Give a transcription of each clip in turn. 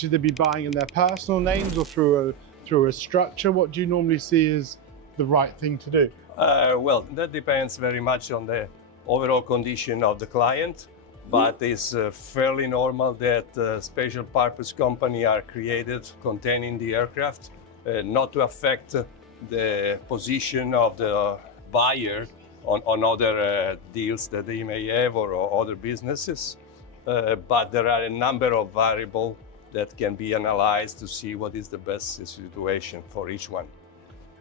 Should they be buying in their personal names or through a structure? What do you normally see as the right thing to do? Well, that depends very much on the overall condition of the client, but it's fairly normal that special purpose company are created containing the aircraft, not to affect the position of the buyer on other deals that they may have or other businesses. But there are a number of variables that can be analyzed to see what is the best situation for each one.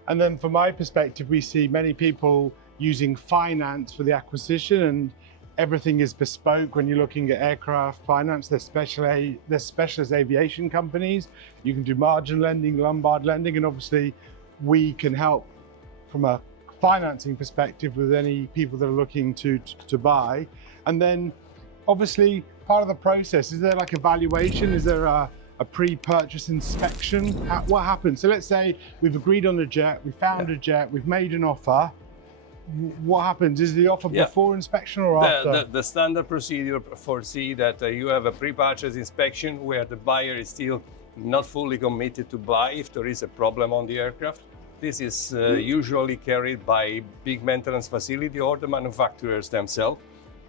And then from my perspective, we see many people using finance for the acquisition, and everything is bespoke when you're looking at aircraft finance. They're specialist aviation companies. You can do margin lending, Lombard lending, and obviously we can help from a financing perspective with any people that are looking to buy. And then obviously part of the process, is there like a valuation? Is there a pre-purchase inspection? What happens? So let's say we've agreed on the jet, we found a jet, we've made an offer. What happens? Is the offer before inspection or after? The standard procedure foresee that you have a pre-purchase inspection where the buyer is still not fully committed to buy if there is a problem on the aircraft. This is usually carried by big maintenance facility or the manufacturers themselves.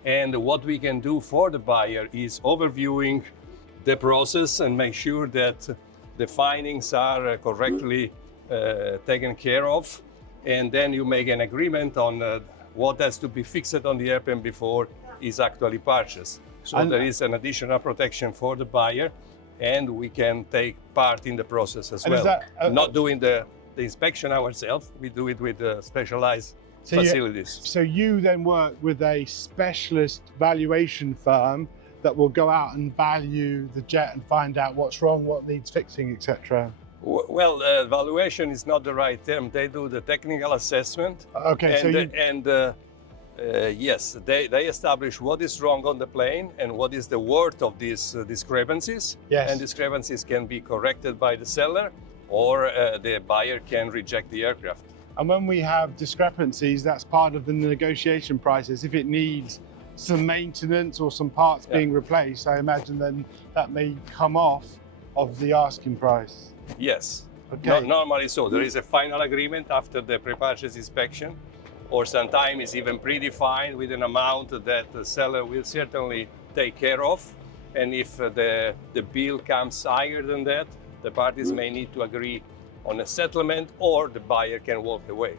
And what we can do for the buyer is overviewing the process and make sure that the findings are correctly taken care of. And then you make an agreement on what has to be fixed on the airplane before it's actually purchased. So there is an additional protection for the buyer, and we can take part in the process as well. Not doing the inspection ourselves, we do it with specialized facilities. So you then work with a specialist valuation firm that will go out and value the jet and find out what's wrong, what needs fixing, etc. Well, valuation is not the right term. They do the technical assessment. Okay, yes, they establish what is wrong on the plane and what is the worth of these discrepancies. Yes. And discrepancies can be corrected by the seller, or the buyer can reject the aircraft. And when we have discrepancies, that's part of the negotiation process. If it needs some maintenance or some parts being replaced, I imagine then that may come off of the asking price. Yes, okay. Normally so. There is a final agreement after the pre-purchase inspection, or sometimes it's even predefined with an amount that the seller will certainly take care of. And if the bill comes higher than that, the parties may need to agree on a settlement, or the buyer can walk away.